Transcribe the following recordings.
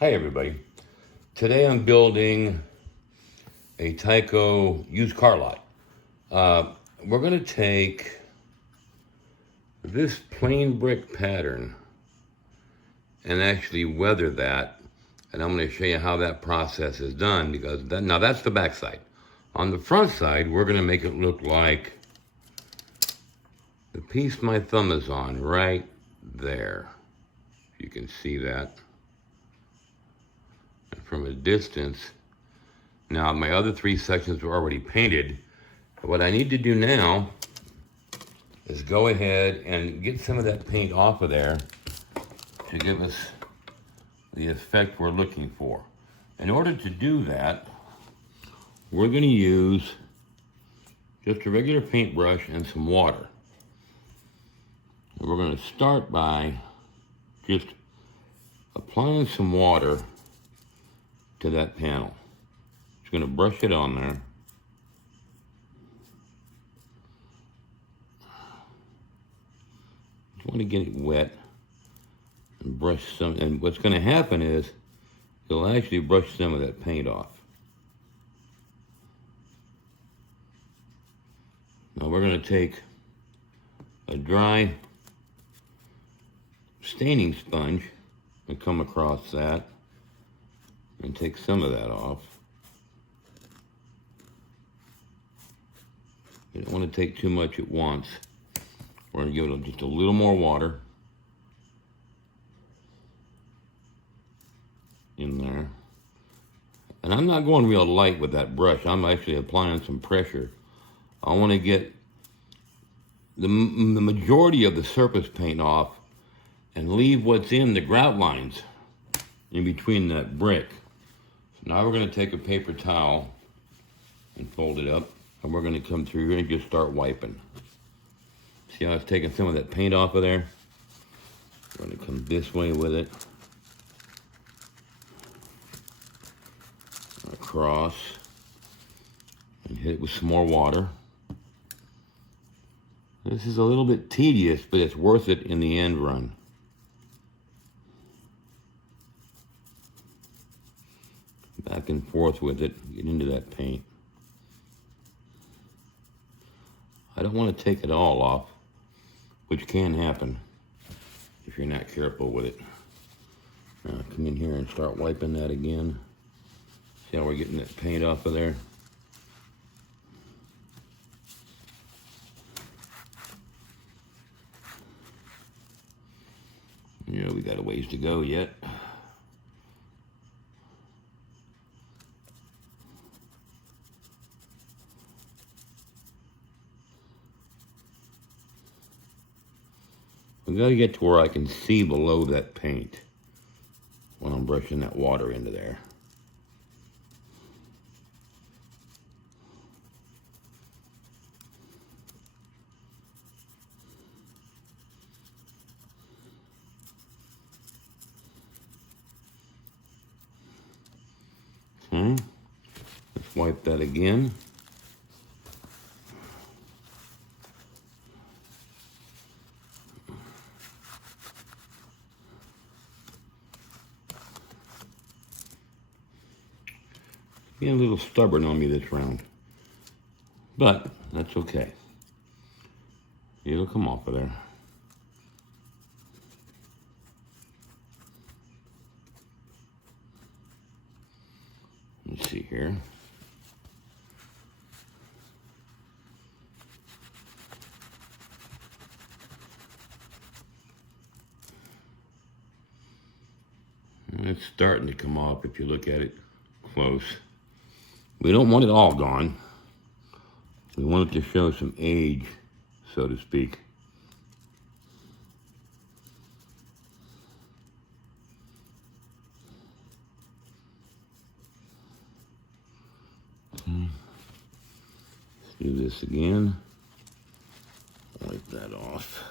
Hi everybody. Today I'm building a Tyco used car lot. We're going to take this plain brick pattern and actually weather that, and I'm going to show you how that process is done, because now that's the back side. On the front side, we're going to make it look like the piece my thumb is on right there. You can see that from a distance. Now, my other three sections were already painted. What I need to do now is go ahead and get some of that paint off of there to give us the effect we're looking for. In order to do that, we're going to use just a regular paintbrush and some water. And we're going to start by just applying some water to that panel. Just going to brush it on there. Just want to get it wet and brush some, and what's going to happen is it'll actually brush some of that paint off. Now we're going to take a dry staining sponge and come across that and take some of that off. You don't want to take too much at once. We're going to give it just a little more water in there. And I'm not going real light with that brush. I'm actually applying some pressure. I want to get the majority of the surface paint off and leave what's in the grout lines in between that brick. So now we're going to take a paper towel and fold it up, and we're going to come through here and just start wiping. See how it's taking some of that paint off of there? I'm going to come this way with it. Across. And hit it with some more water. This is a little bit tedious, but it's worth it in the end run. Back and forth with it, get into that paint. I don't want to take it all off, which can happen if you're not careful with it. Now come in here and start wiping that again. See how we're getting that paint off of there? Yeah, we got a ways to go yet. I've got to get to where I can see below that paint when I'm brushing that water into there. Okay, let's wipe that again. Being a little stubborn on me this round, but that's okay. It'll come off of there. Let's see here. And it's starting to come off if you look at it close. We don't want it all gone. We want it to show some age, so to speak. Okay. Let's do this again. Wipe that off.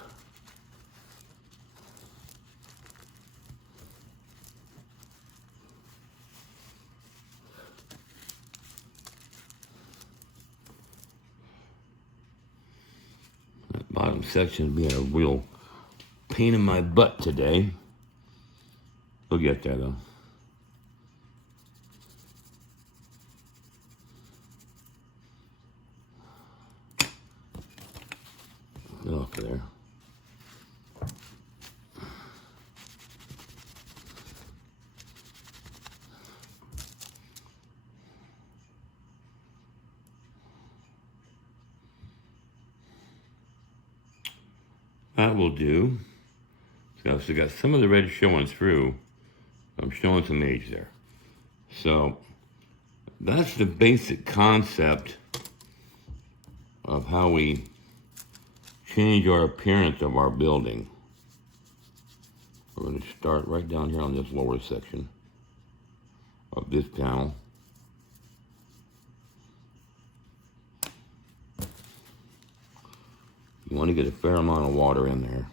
Bottom section being a real pain in my butt today. We'll get there though. Get off of there. That will do. So I've still got some of the red showing through. I'm showing some age there. So that's the basic concept of how we change our appearance of our building. We're going to start right down here on this lower section of this panel. You want to get a fair amount of water in there.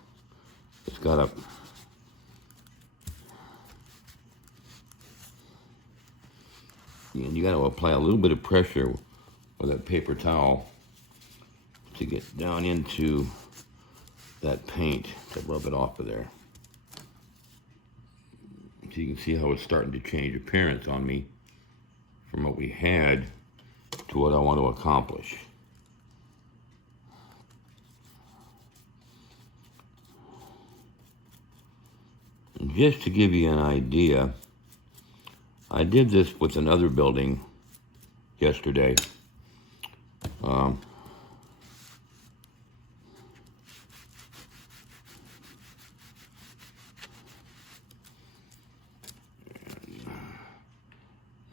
It's got to and you got to apply a little bit of pressure with that paper towel to get down into that paint to rub it off of there. So you can see how it's starting to change appearance on me from what we had to what I want to accomplish. And just to give you an idea, I did this with another building yesterday.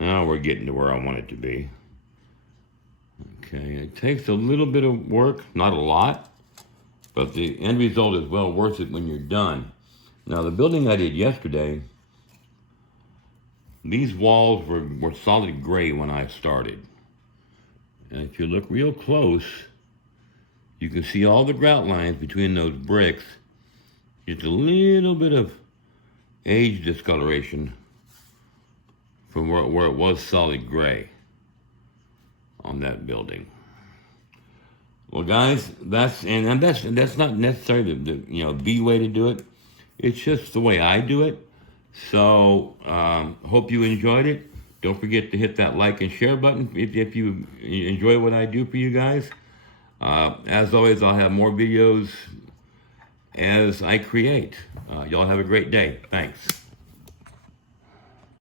Now we're getting to where I want it to be. Okay, it takes a little bit of work, not a lot, but the end result is well worth it when you're done. Now the building I did yesterday, these walls were solid gray when I started. And if you look real close, you can see all the grout lines between those bricks. Just a little bit of age discoloration from where it was solid gray on that building. Well, guys, that's not necessarily the way to do it. It's just the way I do it. So, hope you enjoyed it. Don't forget to hit that like and share button if you enjoy what I do for you guys. As always, I'll have more videos as I create. Y'all have a great day. Thanks.